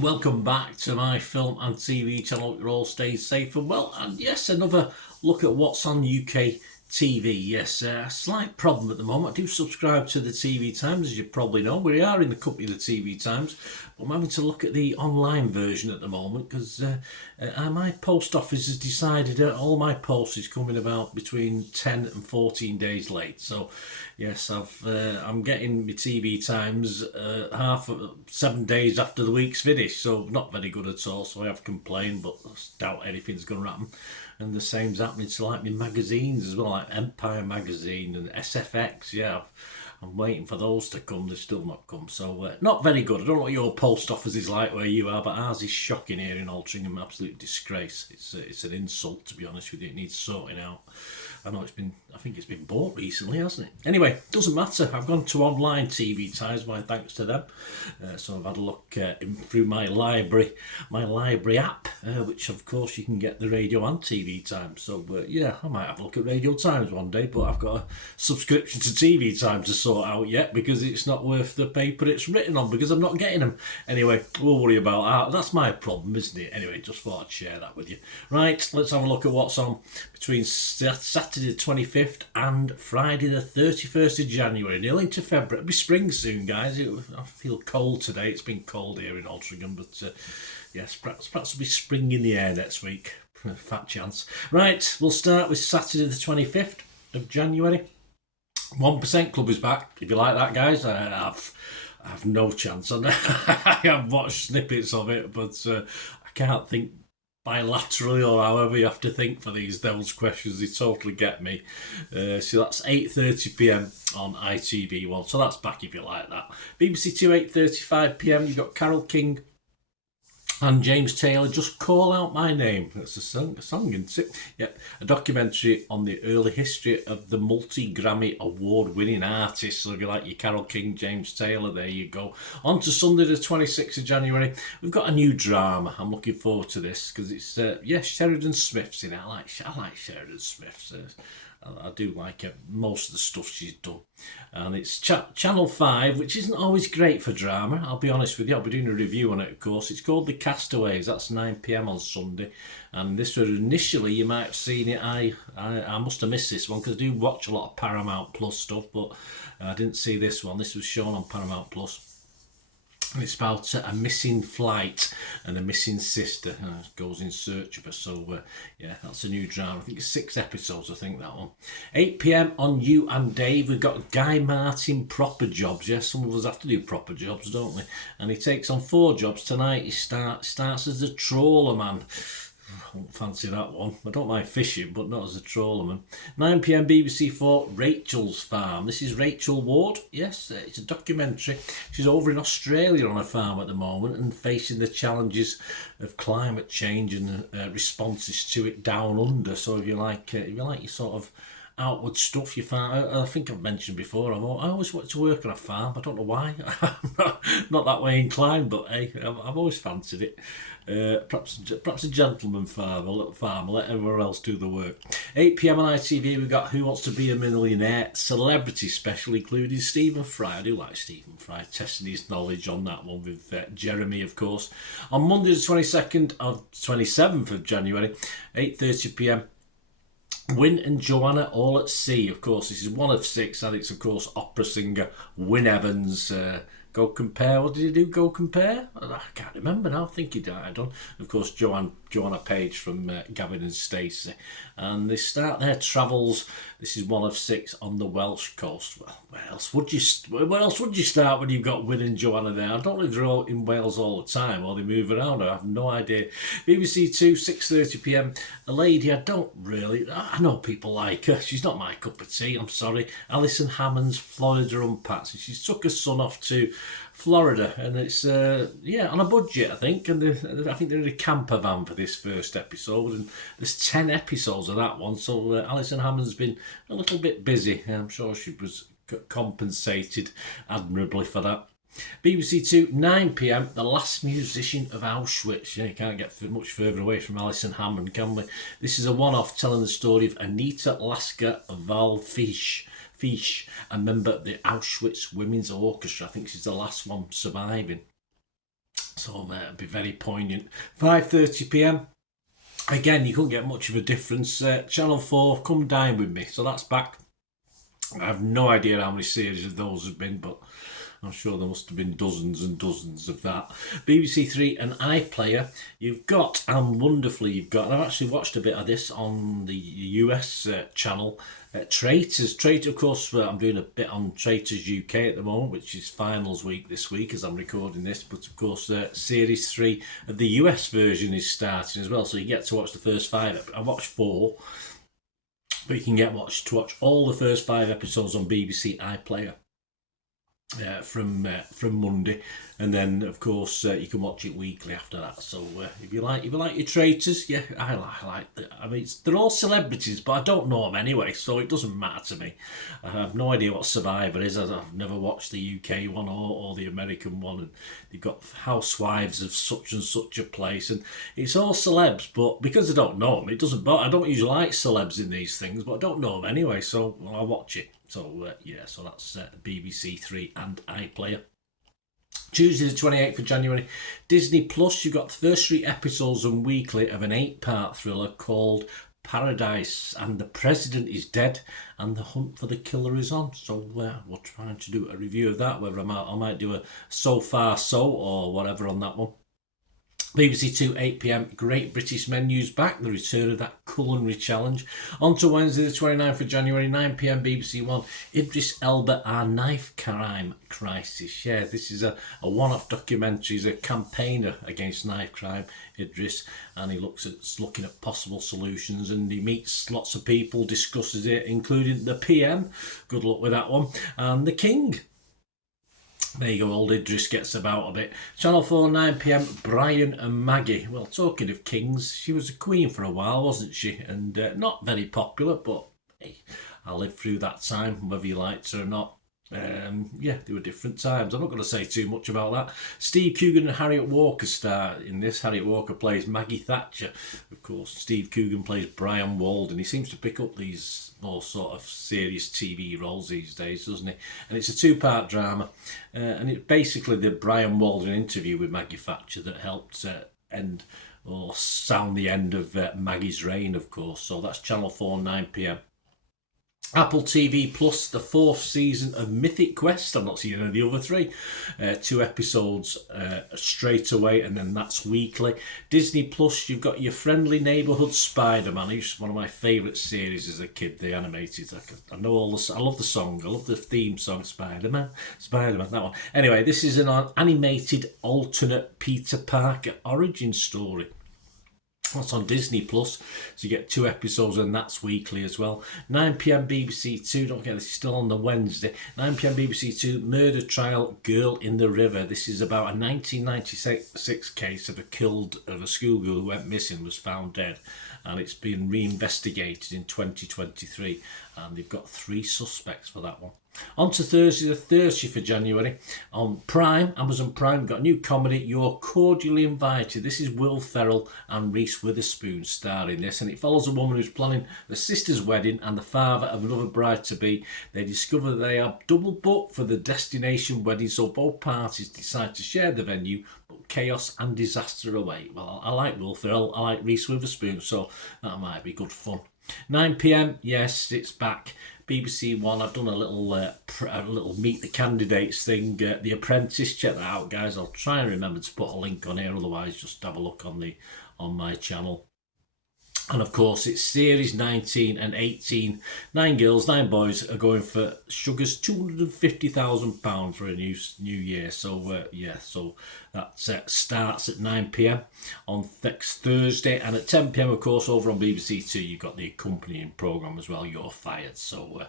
Welcome back to my film and TV channel. You're all staying safe and well, and yes, another look at what's on UK TV. Yes, a slight problem at the moment. I do subscribe to the TV Times, as you probably know. We are in the company of the TV Times, but I'm having to look at the online version at the moment because my post office has decided that all my post is coming about between 10 and 14 days late. So yes, I'm getting my TV Times 7 days after the week's finished, so not very good at all. So I have complained, but I doubt anything's going to happen. And the same's happening to like my magazines as well, like Empire magazine and SFX. Yeah, I'm waiting for those to come. They've still not come, so not very good. I don't know what your post office is like where you are, but ours is shocking here in Altrincham. Absolute disgrace. It's an insult, to be honest with you. It needs sorting out. I think it's been bought recently, hasn't it? Anyway, doesn't matter. I've gone to online TV Times, my thanks to them. So I've had a look through my library app, which of course you can get the radio and TV Times. So yeah, I might have a look at Radio Times one day, but I've got a subscription to TV Times to sort out yet because it's not worth the paper it's written on because I'm not getting them. Anyway, we'll worry about that. That's my problem, isn't it? Anyway, just thought I'd share that with you. Right, let's have a look at what's on between Saturday the 25th and Friday the 31st of January, nearly into February. It'll be spring soon, guys. I feel cold today. It's been cold here in Altrincham, but yes, perhaps it'll be spring in the air next week. Fat chance. Right, we'll start with Saturday the 25th of January. 1% Club is back. If you like that, guys, I have no chance on it. I have watched snippets of it, but I can't think bilaterally or however you have to think for those questions. They totally get me. So that's 8:30pm on ITV1. So that's back if you like that. BBC 2, 8:35pm. You've got Carole King and James Taylor, Just Call Out My Name. That's a song, isn't it? Yeah, a documentary on the early history of the multi-Grammy award-winning artists. So if you like your Carole King, James Taylor, there you go. On to Sunday the 26th of January. We've got a new drama. I'm looking forward to this because it's, Sheridan Smith's in it. I like Sheridan Smith. I do like most of the stuff she's done. And it's Channel 5, which isn't always great for drama, I'll be honest with you. I'll be doing a review on it, of course. It's called The Castaways. That's 9pm on Sunday. And this was initially, you might have seen it. I must have missed this one because I do watch a lot of Paramount Plus stuff, but I didn't see this one. This was shown on Paramount Plus. And it's about a missing flight and a missing sister goes in search of her. So, yeah, that's a new drama. I think it's 6 episodes, I think, that one. 8pm on You and Dave. We've got Guy Martin Proper Jobs. Yes, some of us have to do proper jobs, don't we? And he takes on 4 jobs tonight. He starts as a trawler man. I won't fancy that one. I don't mind fishing, but not as a trawlerman. 9pm BBC 4, Rachel's Farm. This is Rachel Ward. Yes, it's a documentary. She's over in Australia on a farm at the moment and facing the challenges of climate change and responses to it down under. So if you like your sort of outward stuff, you find. I think I've mentioned before. I always wanted to work on a farm. I don't know why. I'm not that way inclined, but hey, I've always fancied it. Perhaps a gentleman farmer, a little farmer, let everyone else do the work. 8pm on ITV, we've got Who Wants to Be a Millionaire celebrity special, including Stephen Fry. I do like Stephen Fry, testing his knowledge on that one with Jeremy, of course. On Monday the 27th of January, 8:30pm. Wynne and Joanna All at Sea. Of course, this is one of 6, and it's, of course, opera singer Wynne Evans. Go Compare. What did he do? Go Compare? I can't remember now. I think he died on. Of course, Joanna Page from Gavin and Stacey. And they start their travels. This is one of 6 on the Welsh coast. Well, where else would you start when you've got Wynne and Joanna there? I don't know if they're all in Wales all the time or they move around. I have no idea. BBC 2, 6:30pm. A lady I know people like her. She's not my cup of tea, I'm sorry. Alison Hammond's Florida Unpacked. She's took her son off to Florida, and it's on a budget, I think, and I think they're in a camper van for this first episode, and there's 10 episodes of that one. So Alison Hammond's been a little bit busy. I'm sure she was compensated admirably for that. BBC Two, 9 p.m, The Last Musician of Auschwitz. You can't get much further away from Alison Hammond, can we? This is a one-off telling the story of Anita Lasker Valfish, a member of the Auschwitz Women's Orchestra. I think she's the last one surviving. So it'll be very poignant. 5:30 p.m. Again, you couldn't get much of a difference. Channel 4, Come Dine With Me. So that's back. I have no idea how many series of those have been, but I'm sure there must have been dozens and dozens of that. BBC Three and iPlayer. You've got, and wonderfully you've got, and I've actually watched a bit of this on the US channel, Traitors. Of course, I'm doing a bit on Traitors UK at the moment, which is finals week this week as I'm recording this. But of course, Series 3 of the US version is starting as well, so you get to watch the first 5. I watched 4. But you can to watch all the first 5 episodes on BBC iPlayer from Monday, and then of course you can watch it weekly after that. So if you like your Traitors, yeah, I like. I mean, they're all celebrities, but I don't know them anyway, so it doesn't matter to me. I have no idea what Survivor is. I've never watched the UK one or the American one, and they've got housewives of such and such a place, and it's all celebs. But because I don't know them, it doesn't bother. I don't usually like celebs in these things, but I don't know them anyway, so I watch it. So so that's BBC Three and iPlayer. Tuesday the 28th of January, Disney Plus. You've got the first 3 episodes and weekly of an 8-part thriller called Paradise, and the President is Dead and the hunt for the killer is on. So we're trying to do a review of that, whether I might do a So Far So or whatever on that one. BBC Two, 8 p.m, Great British Menu's back, the return of that culinary challenge. On to Wednesday the 29th of January, 9 p.m, BBC One, Idris Elba, Our Knife Crime Crisis. Yeah, this is a one-off documentary. He's a campaigner against knife crime, Idris, and he looking at possible solutions, and he meets lots of people, discusses it, including the PM, good luck with that one, and the King. There you go, old Idris gets about a bit. Channel 4, 9 p.m, Brian and Maggie. Well, talking of kings, she was a queen for a while, wasn't she? And not very popular, but hey, I lived through that time, whether you liked her or not. There were different times. I'm not going to say too much about that. Steve Coogan and Harriet Walker star in this. Harriet Walker plays Maggie Thatcher. Of course, Steve Coogan plays Brian Walden. He seems to pick up these more sort of serious TV roles these days, doesn't he? And it's a 2-part drama. And it's basically the Brian Walden interview with Maggie Thatcher that helped end or sound the end of Maggie's reign, of course. So that's Channel 4, 9 p.m. Apple TV Plus, the 4th season of Mythic Quest. I've not seen any of the other 3. 2 episodes straight away, and then that's weekly. Disney Plus, you've got Your Friendly Neighborhood Spider-Man. It's one of my favourite series as a kid, the animated. I know I love the song. I love the theme song, Spider-Man, that one. Anyway, this is an animated alternate Peter Parker origin story. That's on Disney Plus, so you get 2 episodes, and that's weekly as well. 9 p.m, BBC Two. Don't forget, this is still on the Wednesday. 9 p.m, BBC Two. Murder Trial, Girl in the River. This is about a 1996 case of a schoolgirl who went missing, was found dead, and it's been reinvestigated in 2023, and they've got 3 suspects for that one. On to Thursday the 30th of January on Prime, Amazon Prime, we've got a new comedy, You're Cordially Invited. This is Will Ferrell and Reese Witherspoon starring this, and it follows a woman who's planning her sister's wedding and the father of another bride-to-be. They discover that they are double booked for the destination wedding, so both parties decide to share the venue, but chaos and disaster await. Well, I like Will Ferrell, I like Reese Witherspoon, so that might be good fun. 9 p.m, yes, it's back. BBC One, I've done a little meet the candidates thing, The Apprentice. Check that out, guys. I'll try and remember to put a link on here, otherwise just have a look on my channel. And of course, it's series 19 and 18. 9 girls, 9 boys are going for Sugar's £250,000 for a new year. So, so that starts at 9 p.m. on next Thursday. And at 10 p.m, of course, over on BBC Two, you've got the accompanying programme as well, You're Fired. So,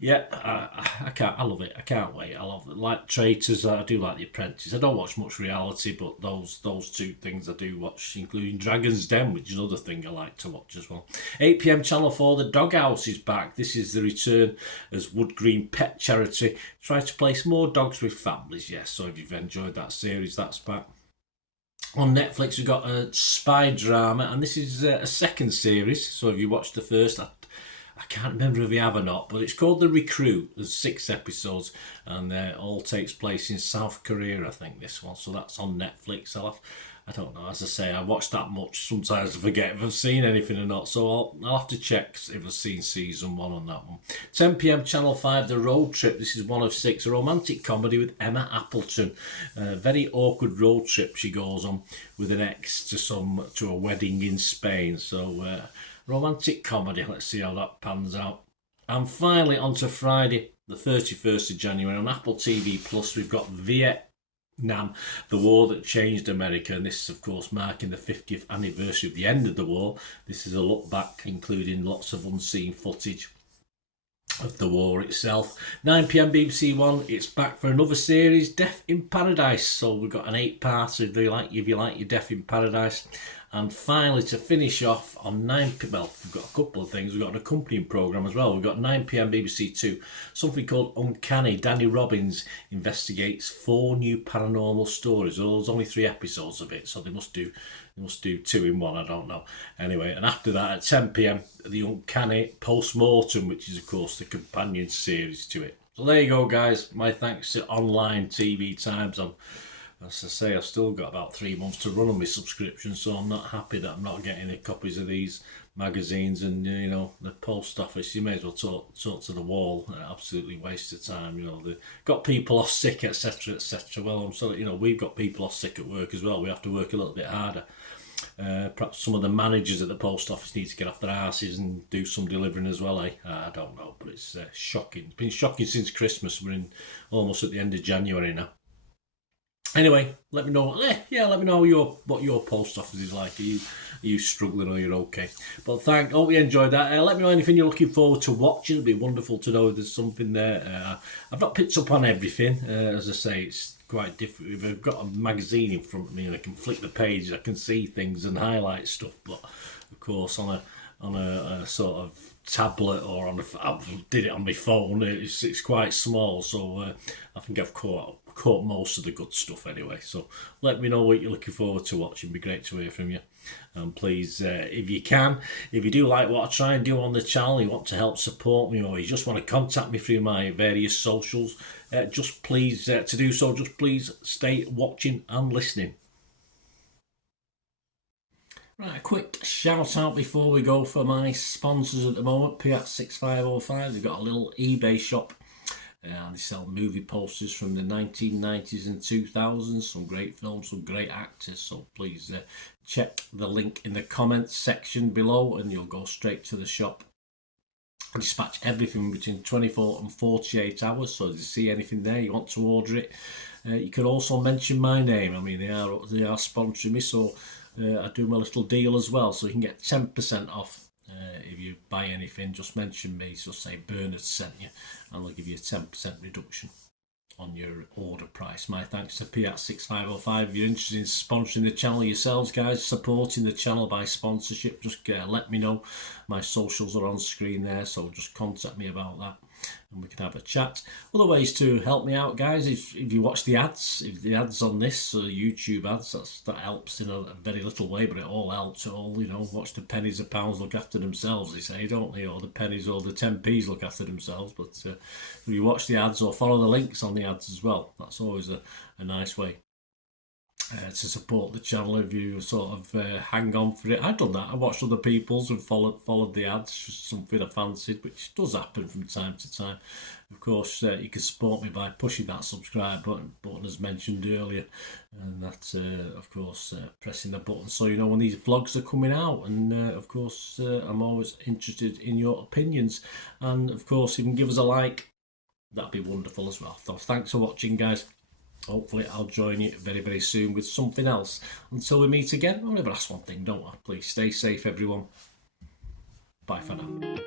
I love it. I can't wait. I love it. Like Traitors, I do like The Apprentice. I don't watch much reality, but those two things I do watch, including Dragon's Den, which is another thing I like to watch as well. 8 p.m, Channel 4, The Doghouse is back. This is the return as Wood Green Pet Charity try to place more dogs with families. Yes, so if you've enjoyed that series, that's back. On Netflix, we've got a spy drama, and this is a second series. So if you watched the first, I can't remember if you have or not, but it's called The Recruit. There's 6 episodes, and it all takes place in South Korea, I think, this one. So that's on Netflix. I don't know, as I say, I watch that much. Sometimes I forget if I've seen anything or not, so I'll have to check if I've seen season 1 on that one. 10 p.m, Channel 5, The Road Trip. This is one of 6, a romantic comedy with Emma Appleton. A very awkward road trip she goes on with an ex to a wedding in Spain. So, romantic comedy. Let's see how that pans out. And finally, on to Friday, the 31st of January, on Apple TV Plus, we've got Vietnam, the war that changed America, and this is, of course, marking the 50th anniversary of the end of the war. This is a look back, including lots of unseen footage of the war itself. 9 p.m, BBC One, it's back for another series, Death in Paradise. So we've got an 8-parter if you like your Death in Paradise. And finally, to finish off on 9 p.m, well, we've got a couple of things. We've got an accompanying programme as well. We've got 9 p.m, BBC Two, something called Uncanny. Danny Robbins investigates 4 new paranormal stories. Well, there's only 3 episodes of it, so they must do 2 in 1, I don't know. Anyway, and after that, at 10 p.m, the Uncanny Post-Mortem, which is, of course, the companion series to it. So there you go, guys. My thanks to Online TV Times. As I say, I've still got about 3 months to run on my subscription, so I'm not happy that I'm not getting any copies of these magazines. And the post office, you may as well talk to the wall. Absolutely waste of time. They've got people off sick, etc., etc. Well, I'm sorry, we've got people off sick at work as well. We have to work a little bit harder. Perhaps some of the managers at the post office need to get off their asses and do some delivering as well. I don't know, but it's shocking. It's been shocking since Christmas. We're almost at the end of January now. Anyway, let me know. Let me know what your post office is like. Are you struggling or you're okay? But hope you enjoyed that. Let me know anything you're looking forward to watching. It'd be wonderful to know if there's something there. I've not picked up on everything. As I say, it's quite different. If I've got a magazine in front of me and I can flick the pages, I can see things and highlight stuff. But of course, on a sort of tablet or I did it on my phone. It's quite small, so I think I've caught most of the good stuff anyway. So let me know what you're looking forward to watching. It'd be great to hear from you. And please, if you do like what I try and do on the channel, you want to help support me, or you just want to contact me through my various socials, just please stay watching and listening. Right, a quick shout out before we go for my sponsors at the moment. Piat6505, they've got a little eBay shop. And they sell movie posters from the 1990s and 2000s, some great films, some great actors. So please check the link in the comments section below and you'll go straight to the shop. I dispatch everything between 24 and 48 hours, so if you see anything there, you want to order it, you can also mention my name. I mean, they are sponsoring me, so I do my little deal as well, so you can get 10% off. If you buy anything, just mention me, just say Bernard sent you, and they'll give you a 10% reduction on your order price. My thanks to Piat6505. If you're interested in sponsoring the channel yourselves, guys, supporting the channel by sponsorship, just let me know. My socials are on screen there, so just contact me about that and we can have a chat. Other ways to help me out, guys, if you watch the ads, if the ads on this YouTube ads, that helps in a very little way, but it all helps. It all, watch the pennies and pounds look after themselves, they say, don't they? Or the pennies or the 10p's look after themselves. But if you watch the ads or follow the links on the ads as well, that's always a nice way to support the channel if you sort of hang on for it. I've done that. I watched other people's and followed the ads, just something I fancied, which does happen from time to time. Of course, you can support me by pushing that subscribe button as mentioned earlier, and that's of course pressing the button so you know when these vlogs are coming out. And of course, I'm always interested in your opinions, and of course, if you can give us a like, that'd be wonderful as well. So thanks for watching, guys. Hopefully I'll join you very, very soon with something else. Until we meet again, I'll never ask one thing, don't I? Please stay safe, everyone. Bye for now.